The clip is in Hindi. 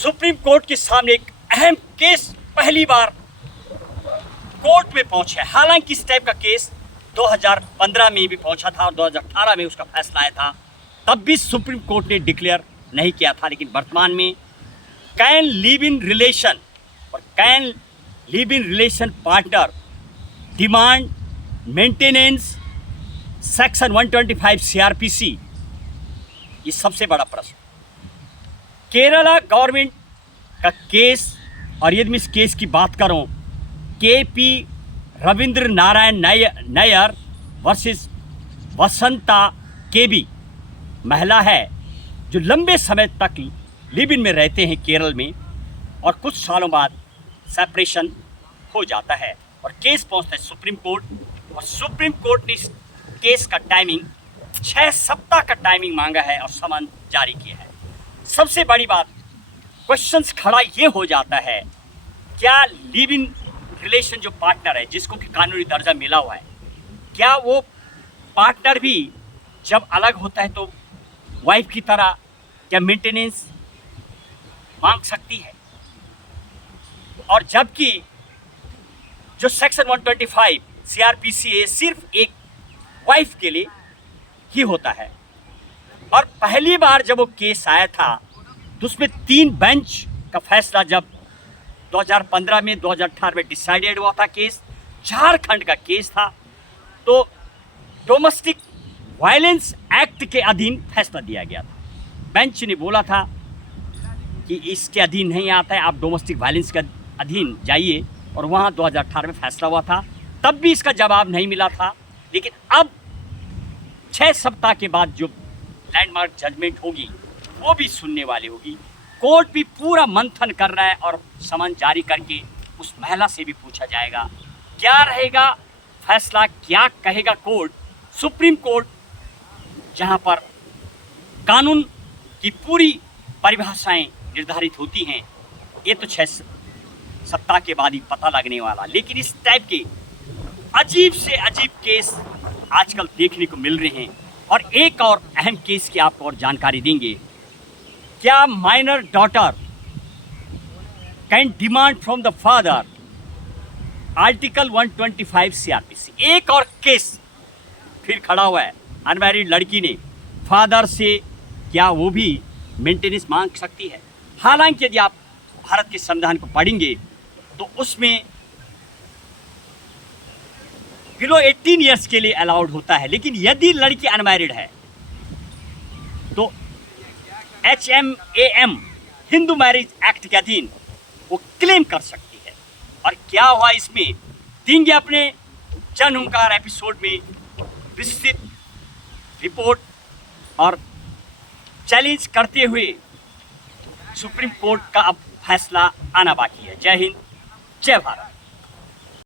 सुप्रीम कोर्ट के सामने एक अहम केस पहली बार कोर्ट में पहुंचा है। हालांकि इस टाइप का केस 2015 में भी पहुंचा था और 2018 में उसका फैसला आया था, तब भी सुप्रीम कोर्ट ने डिक्लेयर नहीं किया था। लेकिन वर्तमान में कैन लिव इन रिलेशन और can live in relation partner demand maintenance section 125 CrPC, ये सबसे बड़ा प्रश्न। केरला गवर्नमेंट का केस, और यदि मैं इस केस की बात करूं, केपी रविंद्र नारायण नायर वर्सेस वसंता केबी, महिला है जो लंबे समय तक लिव इन में रहते हैं केरल में और कुछ सालों बाद सेपरेशन हो जाता है और केस पहुंचता है सुप्रीम कोर्ट। और सुप्रीम कोर्ट ने इस केस का टाइमिंग 6 सप्ताह का टाइमिंग मांगा है और समन जारी किया है। सबसे बड़ी बात, क्वेश्चंस खड़ा ये हो जाता है, क्या लिव इन रिलेशन जो पार्टनर है जिसको कि कानूनी दर्जा मिला हुआ है, क्या वो पार्टनर भी जब अलग होता है तो वाइफ की तरह क्या मेंटेनेंस मांग सकती है? और जबकि जो सेक्शन 125 सीआरपीसी है सिर्फ एक वाइफ के लिए ही होता है। और पहली बार जब वो केस आया था तो उसमें 3 बेंच का फैसला जब 2015 में 2018 में डिसाइडेड हुआ था केस, झारखंड का केस था, तो डोमेस्टिक वायलेंस एक्ट के अधीन फैसला दिया गया था। बेंच ने बोला था कि इसके अधीन नहीं आता है, आप डोमेस्टिक वायलेंस के अधीन जाइए, और वहाँ 2018 में फैसला हुआ था, तब भी इसका जवाब नहीं मिला था। लेकिन अब 6 सप्ताह के बाद जो लैंडमार्क जजमेंट होगी वो भी सुनने वाली होगी। कोर्ट भी पूरा मंथन कर रहा है और समन जारी करके उस महिला से भी पूछा जाएगा क्या रहेगा फैसला, क्या कहेगा कोर्ट। सुप्रीम कोर्ट जहां पर कानून की पूरी परिभाषाएं निर्धारित होती हैं, ये तो 6 सप्ताह के बाद ही पता लगने वाला। लेकिन इस टाइप के अजीब से अजीब केस आजकल देखने को मिल रहे हैं। और एक और अहम केस की आपको और जानकारी देंगे, क्या minor daughter can demand from the father, article 125 CrPC. एक और केस फिर खड़ा हुआ है, अनमैरिड लड़की ने फादर से क्या वो भी मेंटेनेंस मांग सकती है? हालांकि यदि आप भारत के संविधान को पढ़ेंगे तो उसमें बिलो 18 ईयर्स के लिए अलाउड होता है, लेकिन यदि लड़की अनमैरिड है तो HMAM हिंदू मैरिज एक्ट के अधीन वो क्लेम कर सकती है। और क्या हुआ इसमें देंगे अपने जन हुंकार एपिसोड में विस्तृत रिपोर्ट और चैलेंज करते हुए सुप्रीम कोर्ट का अब फैसला आना बाकी है। जय हिंद, जय भारत।